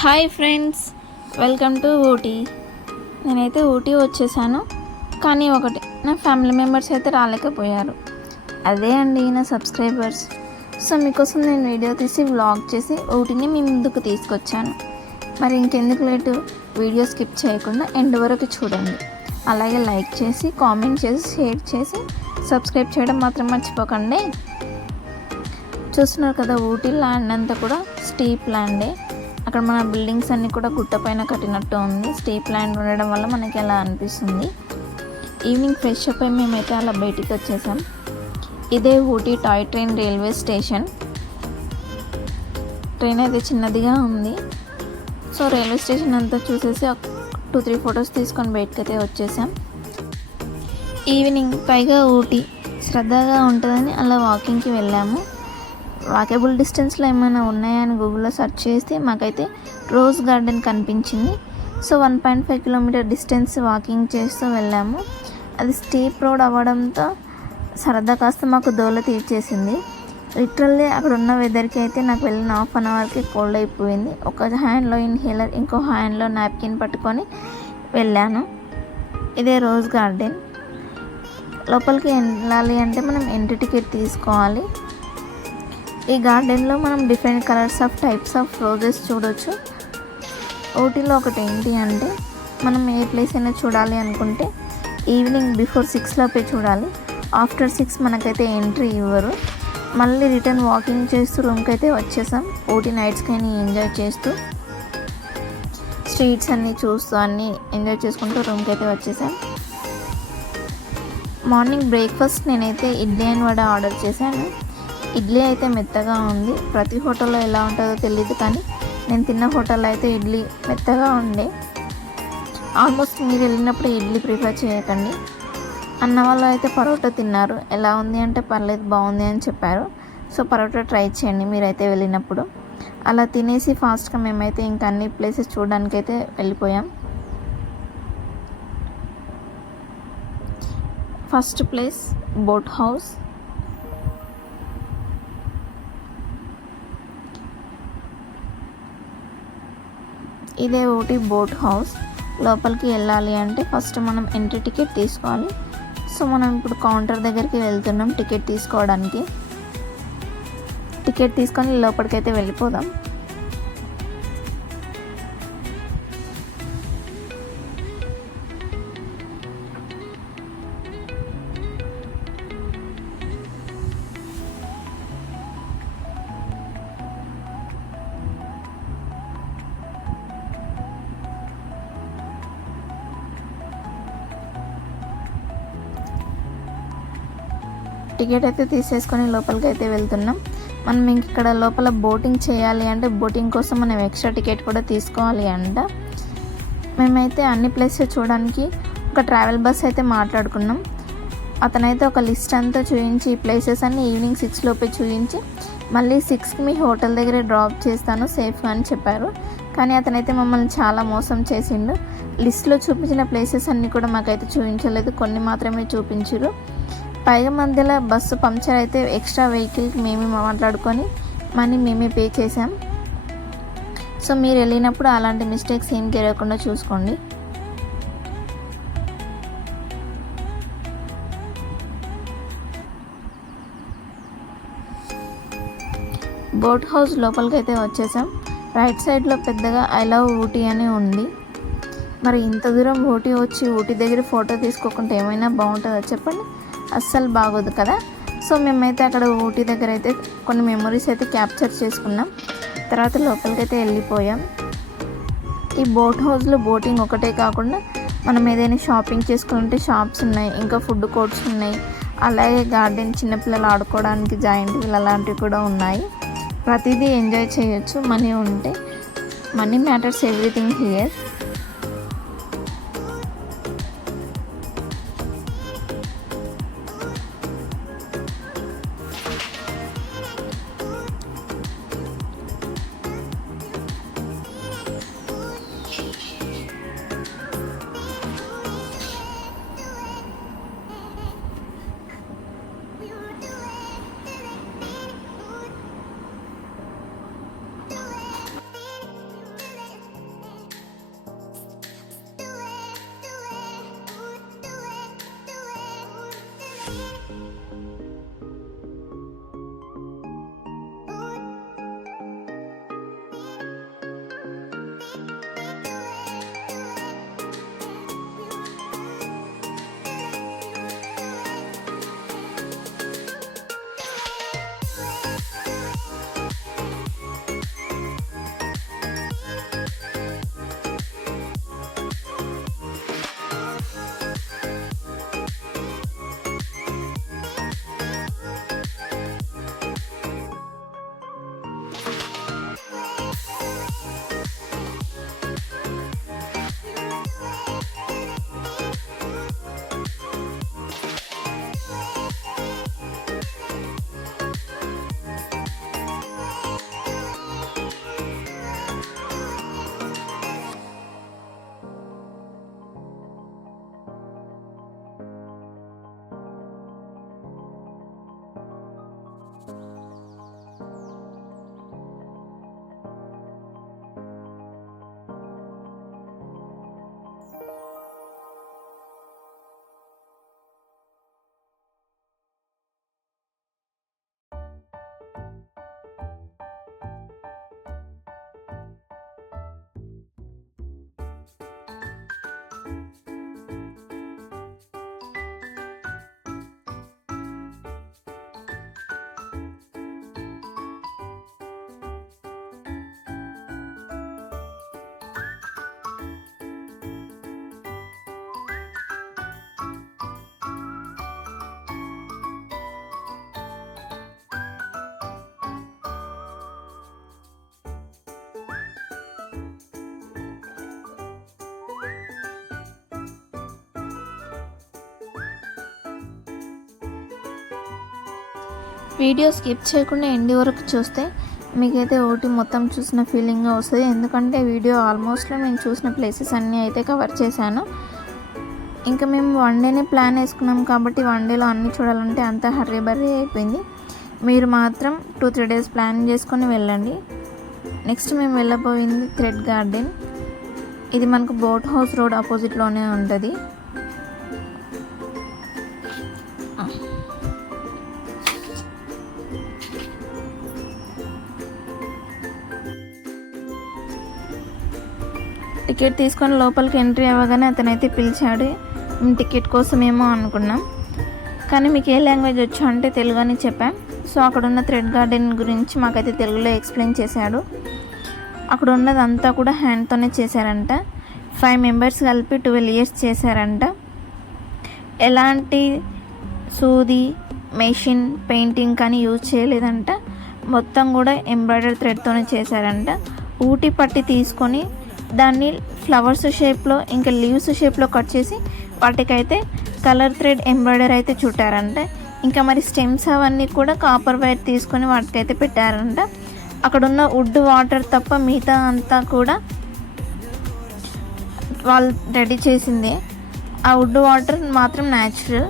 Hi friends, welcome to Ooty. నేనైతే ఊటీ వచ్చేసాను, కానీ ఒకటి నా ఫ్యామిలీ మెంబర్స్ అయితే రాలేకపోయారు. అదే అండి నా సబ్స్క్రైబర్స్. సో మీకోసం నేను వీడియో తీసి వ్లాగ్ చేసి ఊటీని మీ ముందుకు తీసుకొచ్చాను. మరి ఇంకెందుకు లేటు, వీడియో స్కిప్ చేయకుండా ఎండ్ వరకు చూడండి. అలాగే లైక్ చేసి, కామెంట్ చేసి, షేర్ చేసి, సబ్స్క్రైబ్ చేయడం మాత్రం మర్చిపోకండి. చూస్తున్నారు కదా, ఊటీ ల్యాండ్ అంతా కూడా స్టీప్ ల్యాండే. అక్కడ మన బిల్డింగ్స్ అన్నీ కూడా గుట్ట పైన కట్టినట్టు ఉంది. స్టీప్ ల్యాండ్ ఉండడం వల్ల మనకి అలా అనిపిస్తుంది. ఈవినింగ్ ఫ్రెష్ అప్ అయి మేమైతే అలా బయటికి వచ్చేసాం. ఇదే Ooty toy train railway station. Train అయితే చిన్నదిగా ఉంది. సో రైల్వే స్టేషన్ అంతా చూసేసి 2-3 ఫొటోస్ తీసుకొని బయటకు అయితే వచ్చేసాం. ఈవినింగ్ పైగా ఊటీ శ్రద్ధగా ఉంటుందని అలా వాకింగ్కి వెళ్ళాము. వాకేబుల్ డిస్టెన్స్లో ఏమైనా ఉన్నాయని గూగుల్లో సెర్చ్ చేస్తే మాకైతే రోజ్ గార్డెన్ కనిపించింది. సో 1.5 కిలోమీటర్ డిస్టెన్స్ వాకింగ్ చేస్తూ వెళ్ళాము. అది స్టీప్ రోడ్ అవ్వడంతో సరదా కాస్త మాకు దోల తీర్చేసింది. లిటరల్లీ అక్కడ ఉన్న వెదర్కి అయితే నాకు వెళ్ళిన 1/2 అవర్కి కోల్డ్ అయిపోయింది. ఒక హ్యాండ్లో ఇన్హేలర్, ఇంకో హ్యాండ్లో నాప్కిన్ పట్టుకొని వెళ్ళాను. ఇదే రోజ్ గార్డెన్. లోపలికి వెళ్ళాలి అంటే మనం ఎంట్రీ టికెట్ తీసుకోవాలి. ఈ గార్డెన్లో మనం different colours of types of roses చూడొచ్చు. ఊటీలో ఒకటి ఏంటి అంటే, మనం ఏ ప్లేస్ అయినా చూడాలి అనుకుంటే ఈవినింగ్ బిఫోర్ 6 లోపే చూడాలి. ఆఫ్టర్ 6 మనకైతే ఎంట్రీ ఇవ్వరు. మళ్ళీ రిటర్న్ వాకింగ్ చేస్తూ రూమ్కి అయితే వచ్చేసాం. ఊటీ నైట్స్కి అని ఎంజాయ్ చేస్తూ, స్ట్రీట్స్ అన్నీ చూస్తూ అన్నీ ఎంజాయ్ చేసుకుంటూ రూమ్కి అయితే వచ్చేసాం. మార్నింగ్ బ్రేక్ఫాస్ట్ నేనైతే ఇడ్లీ అండ్ వడ ఆర్డర్ చేశాను. ఇడ్లీ అయితే మెత్తగా ఉంది. ప్రతి హోటల్లో ఎలా ఉంటుందో తెలియదు, కానీ నేను తిన్న హోటల్లో అయితే ఇడ్లీ మెత్తగా ఉండే. ఆల్మోస్ట్ మీరు వెళ్ళినప్పుడు ఇడ్లీ ప్రిఫర్ చేయకండి. అన్న వాళ్ళు అయితే పరోటా తిన్నారు. ఎలా ఉంది అంటే పర్లేదు, బాగుంది అని చెప్పారు. సో పరోటా ట్రై చేయండి మీరైతే వెళ్ళినప్పుడు. అలా తినేసి ఫాస్ట్గా మేమైతే ఇంకా అన్ని ప్లేసెస్ చూడడానికైతే వెళ్ళిపోయాం. First place boat house. ఇదే ఊటీ బోట్ హౌస్. లోపలికి వెళ్ళాలి అంటే ఫస్ట్ మనం ఎంట్రీ టికెట్ తీసుకోవాలి. సో మనం ఇప్పుడు కౌంటర్ దగ్గరికి వెళ్తున్నాం టికెట్ తీసుకోవడానికి. టికెట్ తీసుకొని లోపలికైతే వెళ్ళిపోదాం. టికెట్ అయితే తీసేసుకొని లోపలికి అయితే వెళ్తున్నాం. మనం ఇంక ఇక్కడ లోపల బోటింగ్ చేయాలి అంటే బోటింగ్ కోసం మనం ఎక్స్ట్రా టికెట్ కూడా తీసుకోవాలి అంట. మేమైతే అన్ని ప్లేసెస్ చూడడానికి ఒక ట్రావెల్ బస్ అయితే మాట్లాడుకున్నాం. అతనైతే ఒక లిస్ట్ అంతా చూపించి ఈ ప్లేసెస్ అన్ని ఈవినింగ్ 6 లోపే చూపించి మళ్ళీ 6కి మీ హోటల్ దగ్గరే డ్రాప్ చేస్తాను సేఫ్గా అని చెప్పారు. కానీ అతనైతే మమ్మల్ని చాలా మోసం చేసిండు. లిస్ట్లో చూపించిన ప్లేసెస్ అన్నీ కూడా మాకైతే చూపించలేదు, కొన్ని మాత్రమే చూపించారు. పైగా మధ్యలో బస్సు పంక్చర్ అయితే ఎక్స్ట్రా వెహికల్కి మేమే మాట్లాడుకొని మనీ మేమే పే చేసాం. సో మీరు వెళ్ళినప్పుడు అలాంటి మిస్టేక్స్ ఏం జరగకుండా చూసుకోండి. బోట్ హౌస్ లోపలికి అయితే వచ్చేసాం. రైట్ సైడ్లో పెద్దగా ఐ లవ్ ఊటీ అని ఉంది. మరి ఇంత దూరం ఊటీ వచ్చి ఊటీ దగ్గర ఫోటో తీసుకోకుండా ఏమైనా బాగుంటుందా చెప్పండి? అస్సలు బాగోదు కదా. సో మేమైతే అక్కడ ఊటీ దగ్గర అయితే కొన్ని మెమొరీస్ అయితే క్యాప్చర్ చేసుకున్నాం. తర్వాత లోపలికి అయితే వెళ్ళిపోయాం. ఈ బోట్ హౌస్లో బోటింగ్ ఒకటే కాకుండా మనం ఏదైనా షాపింగ్ చేసుకుంటే షాప్స్ ఉన్నాయి, ఇంకా ఫుడ్ కోర్ట్స్ ఉన్నాయి, అలాగే గార్డెన్, చిన్నపిల్లలు ఆడుకోవడానికి జాయింట్ వీల్ అలాంటివి కూడా ఉన్నాయి. ప్రతిదీ ఎంజాయ్ చేయొచ్చు మనీ ఉంటే. Money matters everything here. Video skip చేయకుండా ఎండ్ వరకు చూస్తే మీకైతే ఊటీ మొత్తం చూసిన ఫీలింగ్ వస్తుంది. ఎందుకంటే వీడియో ఆల్మోస్ట్లో నేను చూసిన ప్లేసెస్ అన్నీ అయితే కవర్ చేశాను. ఇంకా మేము 1 డేనే ప్లాన్ వేసుకున్నాం కాబట్టి 1 డేలో అన్నీ చూడాలంటే అంత హర్రీ బర్రీ అయిపోయింది. మీరు మాత్రం 2-3 డేస్ ప్లాన్ చేసుకొని వెళ్ళండి. నెక్స్ట్ మేము వెళ్ళబోయింది థ్రెడ్ గార్డెన్. ఇది మనకు బోట్ హౌస్ రోడ్ ఆపోజిట్లోనే ఉంటుంది. టికెట్ తీసుకొని లోపలికి ఎంట్రీ అవ్వగానే అతనైతే పిలిచాడు. మేము టికెట్ కోసమేమో అనుకున్నాం, కానీ మీకు ఏ లాంగ్వేజ్ వచ్చో అంటే తెలుగు అని చెప్పాం. సో అక్కడ ఉన్న థ్రెడ్ గార్డెన్ గురించి మాకైతే తెలుగులో ఎక్స్ప్లెయిన్ చేశాడు. అక్కడ ఉన్నదంతా కూడా హ్యాండ్తోనే చేశారంట. 5 మెంబర్స్ కలిపి 12 ఇయర్స్ చేశారంట. ఎలాంటి సూది, మెషిన్, పెయింటింగ్ కానీ యూజ్ చేయలేదంట. మొత్తం కూడా ఎంబ్రాయిడరీ థ్రెడ్తోనే చేశారంట. ఊటీ పట్టి తీసుకొని దాన్ని ఫ్లవర్స్ షేప్లో ఇంకా లీవ్స్ షేప్లో కట్ చేసి వాటికైతే కలర్ థ్రెడ్ ఎంబ్రాయిడరీ అయితే చుట్టారంట. ఇంకా మరి స్టెమ్స్ అవన్నీ కూడా కాపర్ వైర్ తీసుకొని వాటికైతే పెట్టారంట. అక్కడ ఉన్న వుడ్, వాటర్ తప్ప మిగతా అంతా కూడా వాళ్ళు రెడీ చేసిందే. ఆ వుడ్, వాటర్ మాత్రం న్యాచురల్.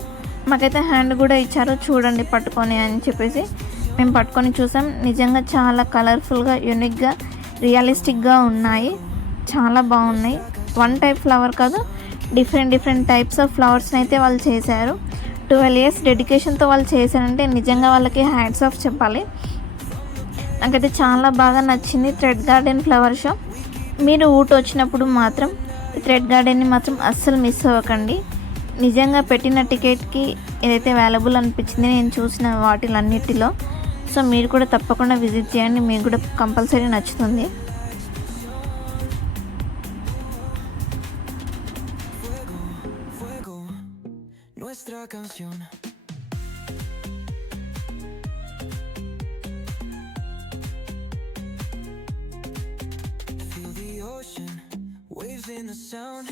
మాకైతే హ్యాండ్ కూడా ఇచ్చారు, చూడండి పట్టుకొని అని చెప్పేసి. మేము పట్టుకొని చూసాం. నిజంగా చాలా కలర్ఫుల్గా, యూనిక్గా, రియలిస్టిక్గా ఉన్నాయి. చాలా బాగున్నాయి. 1 టైప్ ఫ్లవర్ కాదు, డిఫరెంట్ టైప్స్ ఆఫ్ ఫ్లవర్స్ని అయితే వాళ్ళు చేశారు. 12 ఇయర్స్ డెడికేషన్తో వాళ్ళు చేశారంటే నిజంగా వాళ్ళకి హ్యాట్స్ ఆఫ్ చెప్పాలి. నాకైతే చాలా బాగా నచ్చింది థ్రెడ్ గార్డెన్ ఫ్లవర్ షో. మీరు ఊటీ వచ్చినప్పుడు మాత్రం థ్రెడ్ గార్డెన్ని మాత్రం అస్సలు మిస్ అవ్వకండి. నిజంగా పెట్టిన టికెట్కి ఏదైతే అవైలబుల్ అనిపించింది నేను చూసిన వాటిలన్నిటిలో. సో మీరు కూడా తప్పకుండా విజిట్ చేయండి, మీకు కూడా కంపల్సరీ నచ్చుతుంది. Nuestra canción. Feel the ocean, waves in the sound.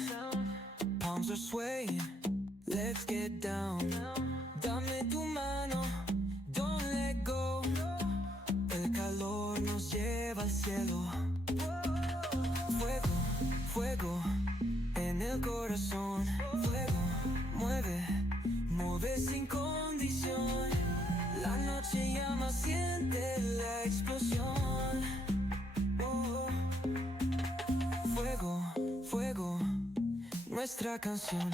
Palms are swaying, let's get down. Dame tu mano, don't let go. El calor nos lleva al cielo. Fuego, fuego en el corazón. Fuego, mueve sin condición. La noche llama, siente la explosión. Oh. Fuego, fuego, nuestra canción.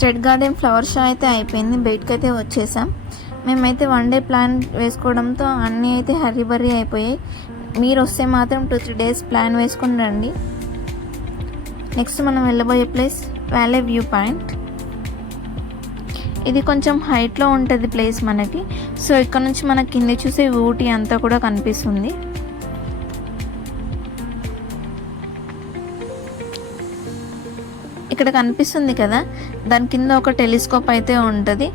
Thread garden flower show అయితే అయిపోయింది. బయటకు అయితే వచ్చేసాం. మేమైతే 1 day plan వేసుకోవడంతో అన్నీ అయితే hurry బర్రీ అయిపోయాయి. మీరు వస్తే మాత్రం 2-3 డేస్ ప్లాన్ వేసుకొని రండి. నెక్స్ట్ మనం వెళ్ళబోయే ప్లేస్ వ్యాలీ వ్యూ పాయింట్. ఇది కొంచెం హైట్లో ఉంటుంది ప్లేస్ మనకి. సో ఇక్కడ నుంచి మనకి కింద చూసే ఊటీ అంతా కూడా కనిపిస్తుంది. ఇక్కడ కనిపిస్తుంది కదా, దాని కింద ఒక టెలిస్కోప్ అయితే ఉంటుంది.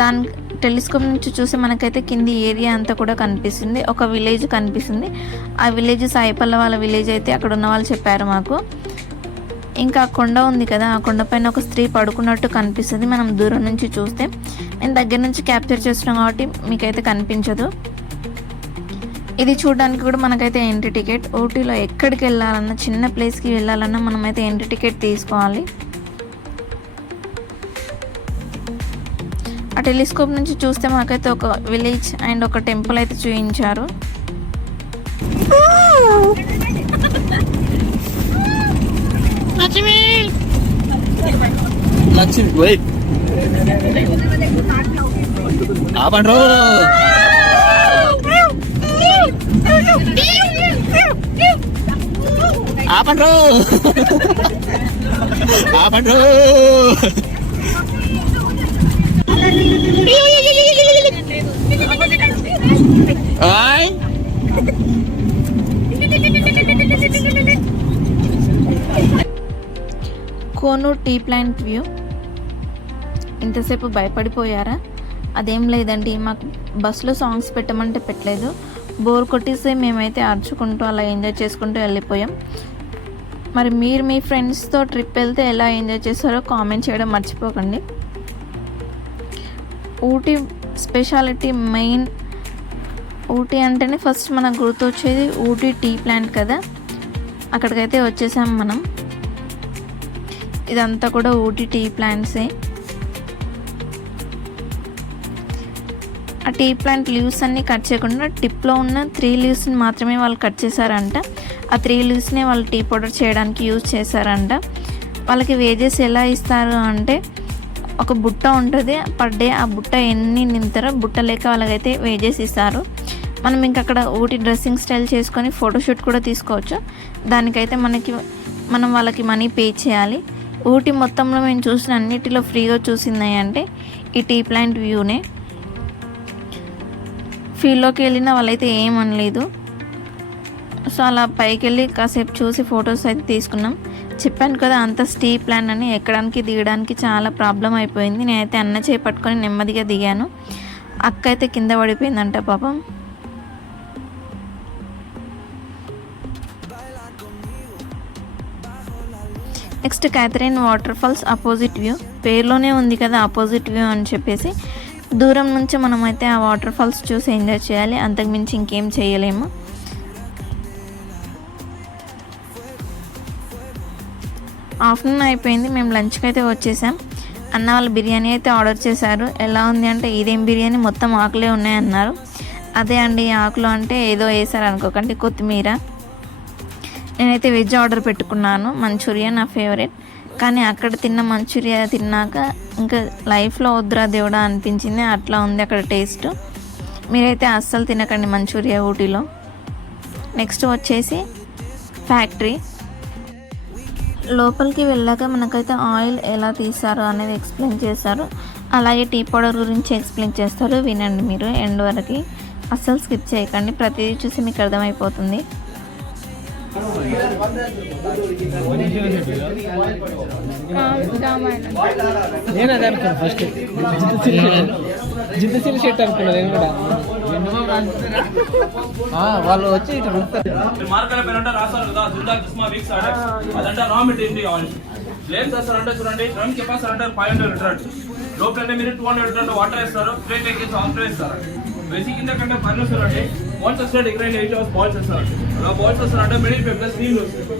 దాని టెలిస్కోప్ నుంచి చూసి మనకైతే కింది ఏరియా అంతా కూడా కనిపిస్తుంది. ఒక విలేజ్ కనిపిస్తుంది. ఆ విలేజ్ సాయిపల్ల వాళ్ళ విలేజ్ అయితే అక్కడ ఉన్న వాళ్ళు చెప్పారు మాకు. ఇంకా ఆ కొండ ఉంది కదా, ఆ కొండపైన ఒక స్త్రీ పడుకున్నట్టు కనిపిస్తుంది మనం దూరం నుంచి చూస్తే. నేను దగ్గర నుంచి క్యాప్చర్ చేస్తున్నాం కాబట్టి మీకైతే కనిపించదు. ఇది చూడడానికి కూడా మనకైతే ఎంట్రీ టికెట్. ఊటీలో ఎక్కడికి వెళ్ళాలన్నా, చిన్న ప్లేస్కి వెళ్ళాలన్నా మనమైతే ఎంట్రీ టికెట్ తీసుకోవాలి. ఆ టెలిస్కోప్ నుంచి చూస్తే మాకైతే ఒక విలేజ్ అండ్ ఒక టెంపుల్ అయితే చూపించారు. లక్ష్మి వెయిట్ ఆపండ్రో ఆపండ్రో ఆపండ్రో ఆయ్ కోన్ టీ ప్లాంట్ వ్యూ. ఇంతసేపు భయపడిపోయారా? అదేం లేదండి, మాకు బస్సులో సాంగ్స్ పెట్టమంటే పెట్టలేదు. బోర్ కొట్టేసి మేమైతే అరుచుకుంటూ అలా ఎంజాయ్ చేసుకుంటూ వెళ్ళిపోయాం. మరి మీరు మీ ఫ్రెండ్స్తో ట్రిప్ వెళ్తే ఎలా ఎంజాయ్ చేస్తారో కామెంట్ చేయడం మర్చిపోకండి. ఊటీ స్పెషాలిటీ మెయిన్, ఊటీ అంటేనే ఫస్ట్ మనకు గుర్తొచ్చేది ఊటీ టీ ప్లాంట్ కదా. అక్కడికైతే వచ్చేసాం మనం. ఇదంతా కూడా ఊటీ టీ ప్లాంట్సే. ఆ టీ ప్లాంట్ లీవ్స్ అన్నీ కట్ చేయకుండా టిప్లో ఉన్న 3 లీవ్స్ని మాత్రమే వాళ్ళు కట్ చేశారంట. ఆ 3 లీవ్స్ని వాళ్ళు టీ పౌడర్ చేయడానికి యూజ్ చేశారంట. వాళ్ళకి వేజెస్ ఎలా ఇస్తారు అంటే ఒక బుట్ట ఉంటుంది పర్ డే, ఆ బుట్ట ఎన్ని నింపుతారో బుట్ట లేక వాళ్ళకైతే వేజెస్ ఇస్తారు. మనం ఇంకా అక్కడ ఊటీ డ్రెస్సింగ్ స్టైల్ చేసుకొని ఫోటోషూట్ కూడా తీసుకోవచ్చు. దానికైతే మనం వాళ్ళకి మనీ పే చేయాలి. ఊటీ మొత్తంలో మేము చూసిన అన్నిటిలో ఫ్రీగా చూసింది అంటే ఈ టీ ప్లాంట్ వ్యూనే. ఫీల్డ్లోకి వెళ్ళిన వాళ్ళైతే ఏమనలేదు. సో అలా పైకి వెళ్ళి కాసేపు చూసి ఫొటోస్ అయితే తీసుకున్నాం. చెప్పాను కదా అంత స్టీప్ ప్లాన్ అని, ఎక్కడానికి దిగడానికి చాలా ప్రాబ్లం అయిపోయింది. నేనైతే అన్న చేపట్టుకొని నెమ్మదిగా దిగాను. అక్క అయితే కింద పడిపోయిందంట పాపం. Next Catherine water falls opposite view. పేరులోనే ఉంది కదా అపోజిట్ వ్యూ అని చెప్పేసి, దూరం నుంచి మనమైతే ఆ వాటర్ ఫాల్స్ చూసి ఎంజాయ్ చేయాలి, అంతకుమించి ఇంకేం చేయలేము. ఆఫ్టర్నూన్ అయిపోయింది, మేము లంచ్కి అయితే వచ్చేసాం. అన్న వాళ్ళు బిర్యానీ అయితే ఆర్డర్ చేశారు. ఎలా ఉంది అంటే ఇదేం బిర్యానీ, మొత్తం ఆకులే ఉన్నాయన్నారు. అదే అండి ఆకులు అంటే ఏదో వేసారు అనుకోకండి, కొత్తిమీర. నేనైతే వెజ్ ఆర్డర్ పెట్టుకున్నాను, మంచూరియా నా ఫేవరెట్. కానీ అక్కడ తిన్న మంచూరియా తిన్నాక ఇంకా లైఫ్లో వద్దురా దేవుడా అనిపించింది, అట్లా ఉంది అక్కడ టేస్ట్. మీరైతే అస్సలు తినకండి మంచూరియా ఊటీలో. నెక్స్ట్ వచ్చేసి ఫ్యాక్టరీ. లోపలికి వెళ్ళాక మనకైతే ఆయిల్ ఎలా తీస్తారు అనేది ఎక్స్ప్లెయిన్ చేస్తారు. అలాగే టీ పౌడర్ గురించి ఎక్స్ప్లెయిన్ చేస్తారు. వినండి మీరు ఎండ్ వరకు, అస్సలు స్కిప్ చేయకండి, ప్రతిదీ చూసి మీకు అర్థమైపోతుంది. నేను అదే అనుకున్నా ఫస్ట్, జిద్దు షర్ట్ అనుకున్నా నేను కూడా. వాళ్ళు వచ్చి ఇట్లా మార్కెట్ పేరంటే రాస్తారు కదా, జిందా కిస్మా వీక్స్ అదంటే రా మెటీరియల్ ఆయిల్. ఫ్లేమ్స్ వేస్తారంటే చూడండి, ఫ్రమ్ కెపాసిటీ అంటే 500 లీటర్స్. లోపల మీరు 200 లీటర్స్ వాటర్ వేస్తారు, ప్లేట్ ఎక్కేసి ఆఫ్టర్ వేస్తారు. బేసిక్ కింద కంటే పని వస్తారంటే బాల్స్ వస్తాయి, డిగ్రైన్ 8 అవర్స్ బాల్స్ వేస్తారండి. అలా బాల్స్ వస్తారంటే మిడిల్ పేపర్ నీళ్ళు వస్తుంది.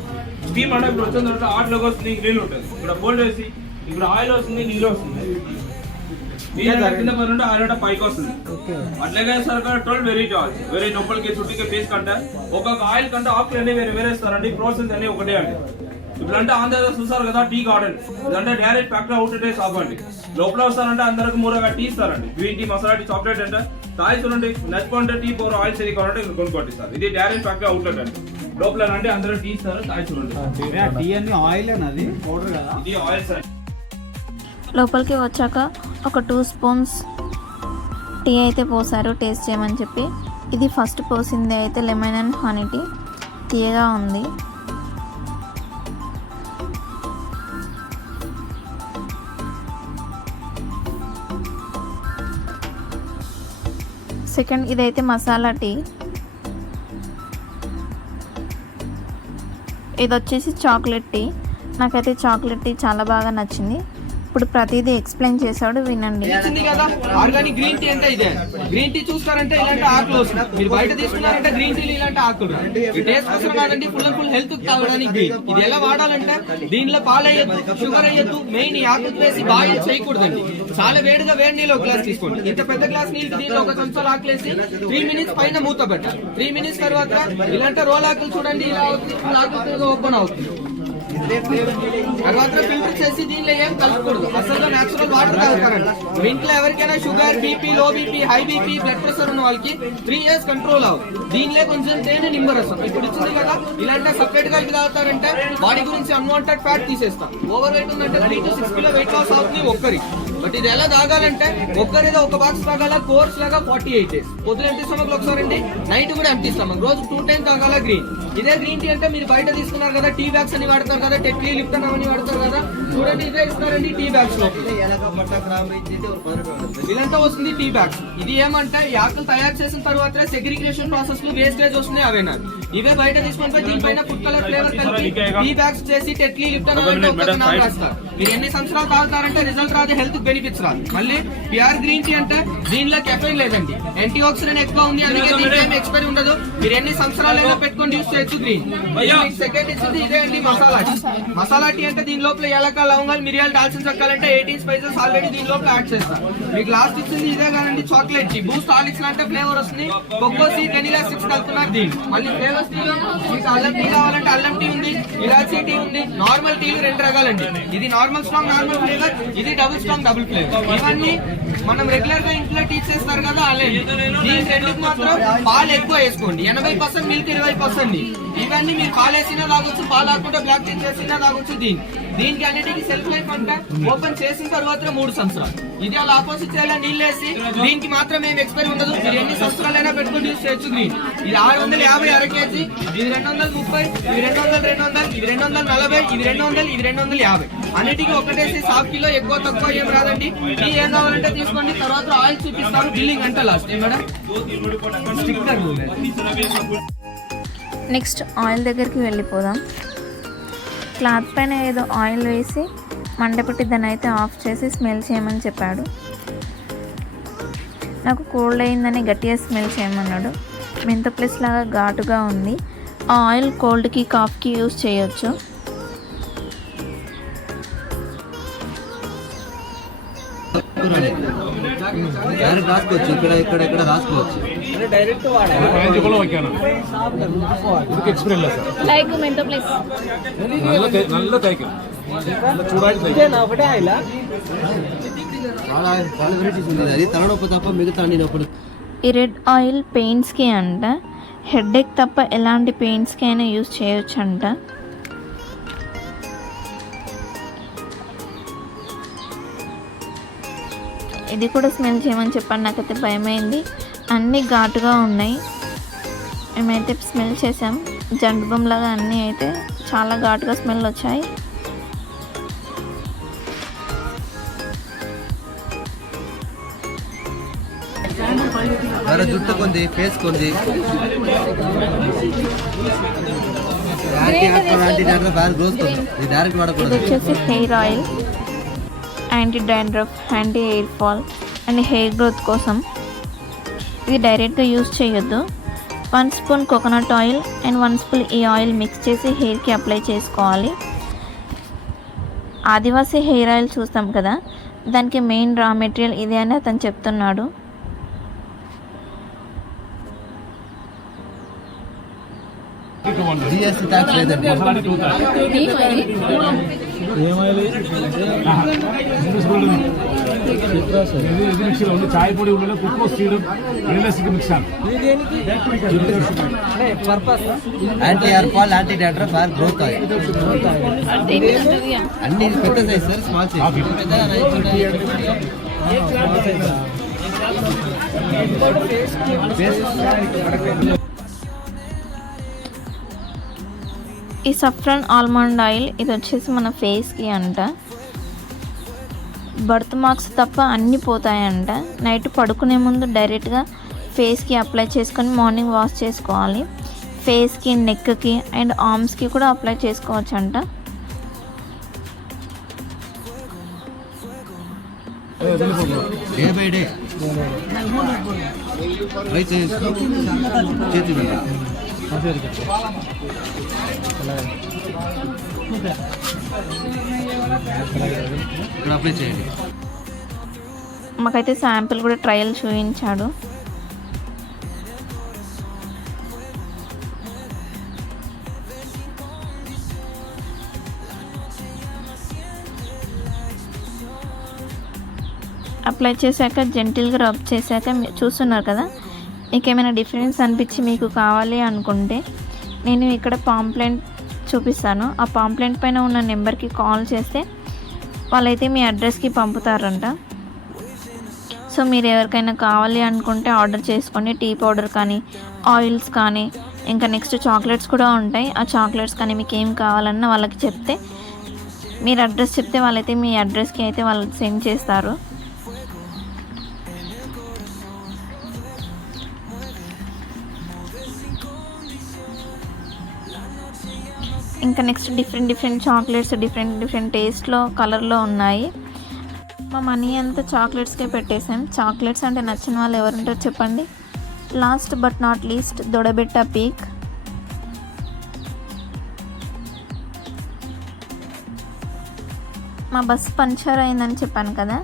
స్టీమ్ అంటే ఇప్పుడు వచ్చిన తర్వాత 8 లోకి వస్తుంది, నీళ్ళు ఉంటుంది. ఇక్కడ బోల్డ్ వేసి ఇక్కడ ఆయిల్ వస్తుంది, నీళ్ళు వస్తుంది. నీళ్ళు కింద పని ఆయిల్ పైకి వస్తుంది. అట్లాగే సార్ 12 వెరైటీ ఆయిల్స్, వేరే నొప్పలకి చుట్టికి పేస్ట్ కంటే ఒక్కొక్క ఆయిల్ కంటే ఆకులు అన్ని వేరే వేరే ఇస్తారండి. ప్రాసెస్ అన్ని ఒకటే అండి. ఇప్పుడు అంటే ఆంధ్ర చూస్తారు కదా టీ గార్డెన్, ఇదంటే డైరెక్ట్ ఫ్యాక్టరీ అవుట్లెట్ షాప్ అండి. లోపల వస్తారంటే అందరికి మూరగా టీ ఇస్తారండి. Green tea, masala tea, chocolate అంటే తాయి చూడండి, నచ్చుకుంటే టీ పౌడర్ ఆయిల్ సరి కావాలంటే ఇక్కడ కొనుక్కోండి సార్. ఇది డైరెక్ట్ ఫ్యాక్టరీ అవుట్లెట్ అండి. లోపల అంటే అందరూ టీ ఇస్తారు, తాయి చూడండి. టీ అన్ని ఆయిల్ అది పౌడర్ కదా, ఇది ఆయిల్ సార్. లోపలికి వచ్చాక ఒక 2 స్పూన్స్ టీ అయితే పోసారు టేస్ట్ చేయమని చెప్పి. ఇది ఫస్ట్ పోసింది అయితే లెమన్ అండ్ హనీ టీ, తీయగా ఉంది. సెకండ్ ఇదైతే మసాలా టీ, ఇది వచ్చేసి చాక్లెట్ టీ. నాకైతే చాక్లెట్ టీ చాలా బాగా నచ్చింది. ఇప్పుడు ప్రతిదీ ఎక్స్ప్లెయిన్ చేశాడు, వినండి. కదా ఆర్గానిక్ గ్రీన్ టీ అంటే ఇదే. గ్రీన్ టీ చూస్తారంటే ఇలాంటి ఆకులు వస్తుంది, మీరు బయట తీసుకున్నారంటే గ్రీన్ టీ ఇలాంటి ఆకులు. ఈ టేస్ట్ కోసం కాదండి, ఫుల్ హెల్త్ తాగడానికి గ్రీన్. ఇది ఎలా వాడాలంటే దీనిలో పాలు వేయద్దు, షుగర్ వేయద్దు, మెయిన్ ఈ ఆకులు వేసి బాయిల్ చేయకూడదండి. చాలా వేడిగా వేడి నీళ్ళు ఒక గ్లాస్ తీసుకోండి. ఇంత పెద్ద గ్లాస్ నీళ్ళు దీనిలో ఒక చెంచాలు ఆకులేసి 3 మినిట్స్ పైన మూత పెట్టాలి. 3 మినిట్స్ తర్వాత ఇలాంటి రోల్ ఆకులు చూడండి ఇలా అవుతుంది, ఆకులు ఓపెన్ అవుతుంది. తర్వాత ఫిల్టర్ చేసి దీనిలో ఏం కలపకూడదు, అసలు నేచురల్ వాటర్ తాగుతారండి. మీ ఇంట్లో ఎవరికైనా sugar, BP, low BP, high BP, blood pressure ఉన్న వాళ్ళకి 3 years కంట్రోల్ అవుతుంది. దీనిలో కొంచెం తేనె నిమ్మరసం ఇప్పుడు ఇచ్చింది కదా, ఇలాంటి సపరేట్ గా తాగుతారంటే బాడీ గురించి అన్వాంటెడ్ ఫ్యాట్ తీసేస్తాం. ఓవర్ వెయిట్ ఉందంటే 3 to 6 కిలో వెయిట్ లాస్ అవుతుంది ఒక్కరికి. బట్ ఇది ఎలా తాగాలంటే ఒక్కరేదో ఒక బాక్స్ తాగాల, కోర్స్ లాగా 48 days. పొద్దున ఎంటీ స్టమక్ లో ఒకసారి అండి, నైట్ కూడా ఎంటీ స్టమక్, రోజు 2 times తాగాల గ్రీన్. ఇదే గ్రీన్ టీ అంటే మీరు బయట తీసుకున్నారు కదా, టీ బ్యాగ్స్ అని వాడతారు కదా, టెట్లీ లిప్టన్ అవన్నీ వాడతారు కదా, చూడండి ఇదే ఇస్తారండి టీ బ్యాగ్స్ లో. ఇదంతా వస్తుంది టీ బ్యాగ్స్. ఇది ఏమంటే ఈ ఆకులు తయారు చేసిన తర్వాత సెగ్రిగేషన్ ప్రాసెస్ లో వేస్టేజ్ వస్తున్నాయి అవేనా. ఇవే బయట తీసుకొని పోయి దీనిపైన ఫుడ్ కలర్ ఫ్లేవర్ కలిపి టీ బ్యాగ్స్ చేసి టెట్లీ లిప్టన్ అవన్నీ ఒక్కొక్క నామ్ రాస్తారు. మీరు ఎన్ని సంవత్సరాలు తాగుతారంటే రిజల్ట్ రాదు, హెల్త్ బెనిఫిట్స్ రాదు. మళ్ళీ ప్యూర్ గ్రీన్ టీ అంటే దీనిలో కెఫైన్ లేదండి, యాంటీ ఆక్సిడెంట్ ఎక్కువ ఉంది, అందుకే దీంట్లో ఏమి ఎక్స్పైరీ ఉండదు. మీరు ఎన్ని సంవత్సరాలైనా పెట్టుకొని యూస్ చేయొచ్చు గ్రీన్. సెకండ్ ఇచ్చింది ఇదే అండి మసాలా టీ. మసాలా టీ అంటే దీని లోపల ఏలక, లవంగాలు, మిరియాలు, దాల్చిన చెక్కాలంటే 18 స్పైసెస్ ఆల్రెడీ దీని లోపల యాడ్ చేస్తారు. మీకు లాస్ట్ ఇచ్చింది ఇదే కాదండి చాక్లెట్ టీ. బూస్ట్ హార్లిక్స్ అంటే ఫ్లేవర్ వస్తుంది, కోకో సీడ్, వెనిలా సీడ్స్ కలుపుతున్నారు దీన్ని. మళ్ళీ ఫ్లేవర్స్ టీలో మీకు అల్లం టీ కావాలంటే అల్లం టీ ఉంది, ఇలాచీ టీ ఉంది. నార్మల్ టీలు 2 రకాలండి, ఇది నార్మల్ స్ట్రాంగ్ నార్మల్ ఫ్లేవర్, ఇది డబుల్ స్ట్రాంగ్ డబుల్ ఫ్లేవర్. ఇవన్నీ మనం రెగ్యులర్ గా ఇంట్లో టీ చేస్తారు కదా, అలా దీని రెండుకి మాత్రం పాలు ఎక్కువ వేసుకోండి, 80% మిల్క్ 20%. ఇవన్నీ మీరు పాలు వేసినా తాగొచ్చు, పాలు ఆకుండా బ్లాక్ టీ చేసినా తాగొచ్చు. దీనికి అన్నిటికీ సెల్ఫ్ లైఫ్ అంటే ఓపెన్ చేసిన తర్వాత 3 సంవత్సరాలు. ఇది అలా ఆపోజిట్ చేయాలి, నీళ్ళు వేసి దీనికి మాత్రం ఏం ఎక్స్పైరీ ఉండదు, మీరు ఎన్ని సంవత్సరాలైనా పెట్టుకుని యూస్ చేయొచ్చు గ్రీన్. ఇది 650 అర కేజీ, ఇది 230, ఇది 200, 200, ఇది 240, ఇది 200, ఇది 250. అన్నిటికీ ఒకటేసి 1/2 కిలో ఎక్కువ తక్కువ ఏం రాదండి. టీ ఏం కావాలంటే తీసుకోండి, తర్వాత ఆయిల్ చూపిస్తారు, బిల్లింగ్ అంటే last madam sticker. Next oil దగ్గరికి వెళ్ళిపోదాం. క్లాత్ పైన ఏదో ఆయిల్ వేసి మంటపెట్టి దాన్ని అయితే ఆఫ్ చేసి స్మెల్ చేయమని చెప్పాడు. నాకు కోల్డ్ అయిందని గట్టిగా స్మెల్ చేయమన్నాడు. మెంత ప్లస్ లాగా ఘాటుగా ఉంది. ఆ ఆయిల్ కోల్డ్కి, కాఫ్కి యూస్ చేయొచ్చు. రాసుకోవచ్చు, ఇక్కడ ఇక్కడ ఇక్కడ రాసుకోవచ్చు. డైరెక్ట్ లైక్ మెంత ప్లస్ ఒకటే ఆయిల్ చాలా వెరైటీస్ ఉంది. అది తలనొప్పి తప్ప మిగతా అన్ని నొప్పులు. ఈ రెడ్ ఆయిల్ పెయిన్స్కి అంట, హెడేక్ తప్ప ఎలాంటి పెయిన్స్కి అయినా యూస్ చేయొచ్చు అంట. ఇది కూడా స్మెల్ చేయమని చెప్పాను. నాకైతే భయమైంది, అన్నీ ఘాటుగా ఉన్నాయి. మేమైతే స్మెల్ చేసాం, జండుబం లాగా అన్నీ అయితే చాలా ఘాటుగా స్మెల్ వచ్చాయి. జుట్టు కొంది, ఫేస్ కొంది, ఇది వచ్చేసి hair oil, anti dandruff, anti hair fall and hair growth కోసం. ఇది డైరెక్ట్గా యూజ్ చేయొద్దు. 1 spoon coconut oil and 1 spoon ఈ ఆయిల్ మిక్స్ చేసి హెయిర్కి అప్లై చేసుకోవాలి. ఆదివాసీ హెయిర్ ఆయిల్ చూస్తాం కదా, దానికి మెయిన్ రా మెటీరియల్ ఇదే అని అతను చెప్తున్నాడు. జిఎస్టీ ట్యాక్స్ లేదండి. చాయ్ పొడి ఉండే కుక్కో seed mix anti hair fall, anti dandruff, hair growth oil. అన్ని పెద్ద సైజ్ సార్, స్మాల్ సైజ్. ఈ సఫ్రాన్ ఆల్మండ్ ఆయిల్, ఇది వచ్చేసి మన ఫేస్కి అంట. బర్త్ మార్క్స్ తప్ప అన్నీ పోతాయంట. నైట్ పడుకునే ముందు డైరెక్ట్గా ఫేస్కి అప్లై చేసుకొని మార్నింగ్ వాష్ చేసుకోవాలి. ఫేస్కి, నెక్కి అండ్ ఆర్మ్స్కి కూడా అప్లై చేసుకోవచ్చు అంట. డే బై డే ఇక్కడ అప్లై చేయండి. మాకైతే శాంపిల్ కూడా ట్రయల్ చూపించాడు. అప్లై చేశాక జెంటిల్గా రబ్ చేశాక చూస్తున్నారు కదా, మీకేమైనా డిఫరెన్స్ అనిపించి మీకు కావాలి అనుకుంటే నేను ఇక్కడ పాంప్లెంట్ చూపిస్తాను. ఆ పాంప్లెంట్ పైన ఉన్న నెంబర్కి కాల్ చేస్తే వాళ్ళైతే మీ అడ్రస్కి పంపుతారంట. సో మీరు ఎవరికైనా కావాలి అనుకుంటే ఆర్డర్ చేసుకోండి. టీ పౌడర్ కానీ, ఆయిల్స్ కానీ, ఇంకా నెక్స్ట్ చాక్లెట్స్ కూడా ఉంటాయి. ఆ చాక్లెట్స్ కానీ మీకు ఏం కావాలన్నా వాళ్ళకి చెప్తే, మీరు అడ్రస్ చెప్తే వాళ్ళైతే మీ అడ్రస్కి అయితే వాళ్ళు సెండ్ చేస్తారు. ఇంకా నెక్స్ట్ డిఫరెంట్ చాక్లెట్స్ డిఫరెంట్ టేస్ట్లో, కలర్లో ఉన్నాయి. మా మనీ అంతా చాక్లెట్స్కే పెట్టేసాం. చాక్లెట్స్ అంటే నచ్చిన వాళ్ళు ఎవరుంటారో చెప్పండి. Last but not least Doddabetta peak. మా బస్ పంచర్ అయిందని చెప్పాను కదా,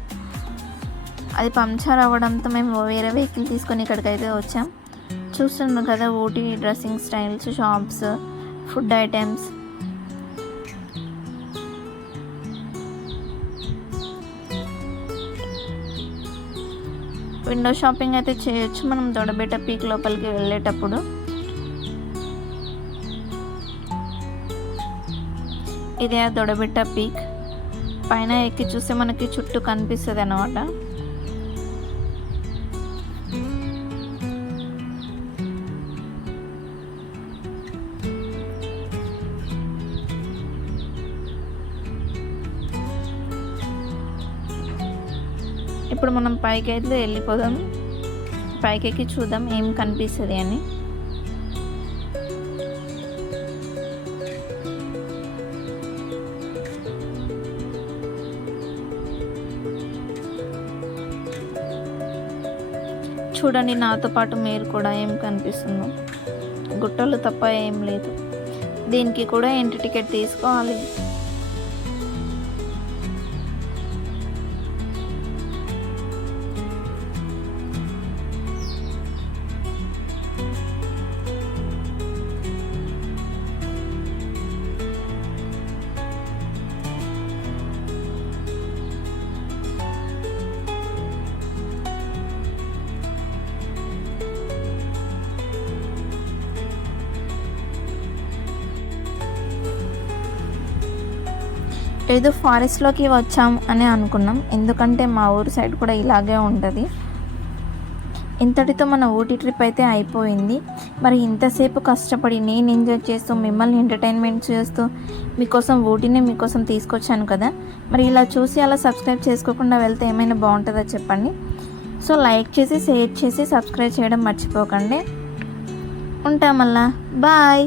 అది పంచర్ అవ్వడంతో మేము వేరే వెహికల్ తీసుకొని ఇక్కడికైతే వచ్చాం. చూస్తున్నాం కదా Ooty dressing styles, shops, food items. Window shopping అయితే చేయొచ్చు మనం దొడబెట్ట పీక్ లోపలికి వెళ్ళేటప్పుడు. ఇదే దొడబెట్ట పీక్. పైన ఎక్కి చూస్తే మనకి చుట్టూ కనిపిస్తుంది అన్నమాట. ఇప్పుడు మనం పైకి అయితే వెళ్ళిపోదాం. పైకి ఎక్కి చూద్దాం ఏం కనిపిస్తుంది అని. చూడండి నాతో పాటు మీరు కూడా ఏం కనిపిస్తుందో. గుట్టలు తప్ప ఏం లేదు. దీనికి కూడా ఎంట్రీ టికెట్ తీసుకోవాలి. ఏదో ఫారెస్ట్లోకి వచ్చాం అని అనుకున్నాం, ఎందుకంటే మా ఊరు సైడ్ కూడా ఇలాగే ఉంటుంది. ఇంతటితో మన ఊటీ ట్రిప్ అయితే అయిపోయింది. మరి ఇంతసేపు కష్టపడి నేను ఎంజాయ్ చేస్తూ మిమ్మల్ని ఎంటర్టైన్మెంట్ చేస్తూ మీకోసం తీసుకొచ్చాను కదా. మరి ఇలా చూసి అలా సబ్స్క్రైబ్ చేసుకోకుండా వెళ్తే ఏమైనా బాగుంటుందో చెప్పండి. సో లైక్ చేసి, షేర్ చేసి, సబ్స్క్రైబ్ చేయడం మర్చిపోకండి. ఉంటాం మళ్ళా. బాయ్.